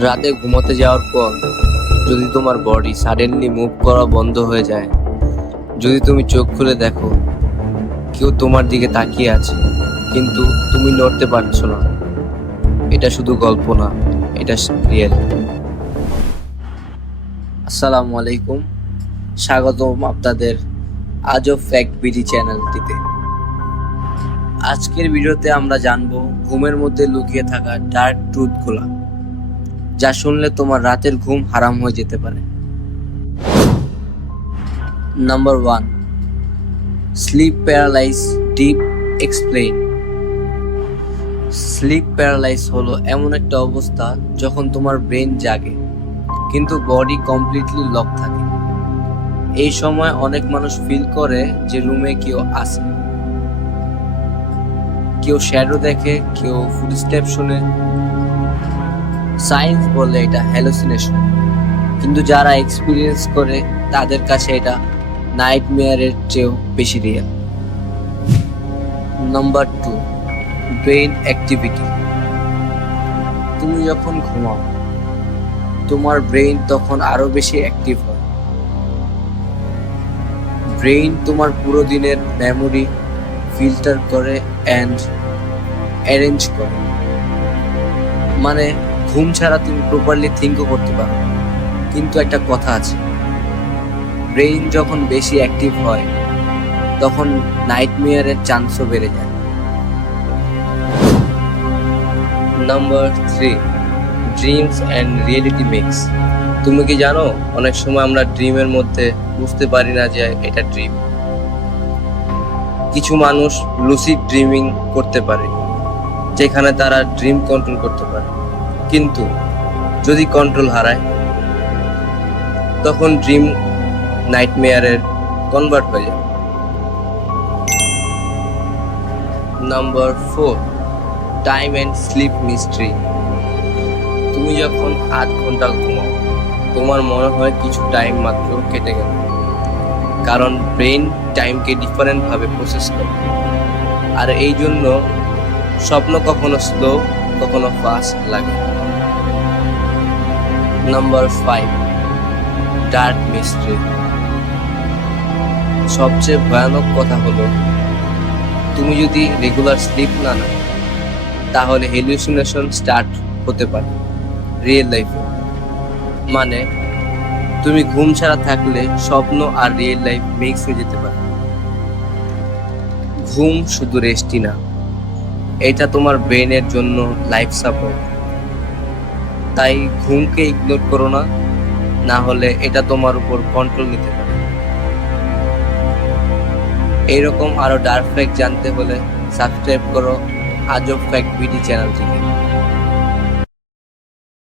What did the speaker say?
রাতে ঘুমোতে যাওয়ার পর যদি তোমার বডি সাডেনলি মুভ করা বন্ধ হয়ে যায়, যদি তুমি চোখ খুলে দেখো কেউ তোমার দিকে তাকিয়ে আছে কিন্তু তুমি নড়তে পারছো না, এটা শুধু গল্প না, এটা রিয়েল। আসসালামু আলাইকুম, স্বাগতম আপনাদের আজব ফ্যাক্ট বিডি চ্যানেলটিতে। আজকের ভিডিওতে আমরা জানবো ঘুমের মধ্যে লুকিয়ে থাকা ডার্ক ট্রুথগুলো, যা শুনলে তোমার রাতের ঘুম হারাম হয়ে যেতে পারে। Number 1, sleep paralyse deep explain. Sleep paralyse হলো এমন একটা অবস্থা যখন তোমার ব্রেন জাগে কিন্তু বডি কমপ্লিটলি লক থাকে। এই সময় অনেক মানুষ ফিল করে যে রুমে কেউ আছে, কেউ শ্যাডো দেখে, কেউ ফুটস্টেপ শুনে। সায়েন্স বলে এটা হ্যালুসিনেশন, কিন্তু যারা এক্সপিরিয়েন্স করে তাদের কাছে এটা নাইটমেয়ারের চেয়েও বেশি রিয়েল। Number 2, brain activity. তুমি যখন ঘুমাও তোমার ব্রেইন তখন আরো বেশি অ্যাক্টিভ হয়। ব্রেইন তোমার পুরো দিনের মেমোরি ফিল্টার করে অ্যান্ড অ্যারেঞ্জ করে। মানে ঘুম ছাড়া তুমি প্রপারলি থিঙ্কও করতে পারো। কিন্তু একটা কথা আছে, ব্রেইন যখন বেশি অ্যাক্টিভ হয় তখন নাইটমেয়ারের চান্সও বেড়ে যায়। Number 3, dreams and reality mix. তুমি কি জানো অনেক সময় আমরা ড্রিমের মধ্যে বুঝতে পারি না যে এটা ড্রিম। কিছু মানুষ লুসিড ড্রিমিং করতে পারে, যেখানে তারা ড্রিম কন্ট্রোল করতে পারে, কিন্তু যদি কন্ট্রোল হারায় তখন ড্রিম নাইটমেয়ারে কনভার্ট হয়ে যায়। Number 4, time and sleep mystery. তুমি যখন 8 ঘন্টা ঘুমাও তোমার মনে হয় কিছু টাইম মাত্র কেটে গেল, কারণ ব্রেন টাইমকে ডিফারেন্টভাবে প্রসেস করে। আর এই জন্য স্বপ্ন কখনো স্লো কখনো ফাস্ট লাগে। Number 5, dark mystery. সবচেয়ে ভয়ানক কথা হলো তুমি যদি রেগুলার স্লিপ না নাও তাহলে হ্যালুসিনেশন স্টার্ট হতে পারে রিয়েল লাইফে। মানে তুমি ঘুম ছাড়া থাকলে স্বপ্ন আর রিয়েল লাইফ মিক্স হয়ে যেতে পারে। ঘুম শুধু রেস্টই না, এটা তোমার ব্রেনের জন্য লাইফ সাপোর্ট। তাই ঘুমকে ইগনোর করো না, না হলে এটা তোমার উপর কন্ট্রোল নিতে পারে। এইরকম আরো ডার্ক ফ্যাক্ট জানতে হলে সাবস্ক্রাইব করো আজব ফ্যাক্ট বিডি চ্যানেলটিকে।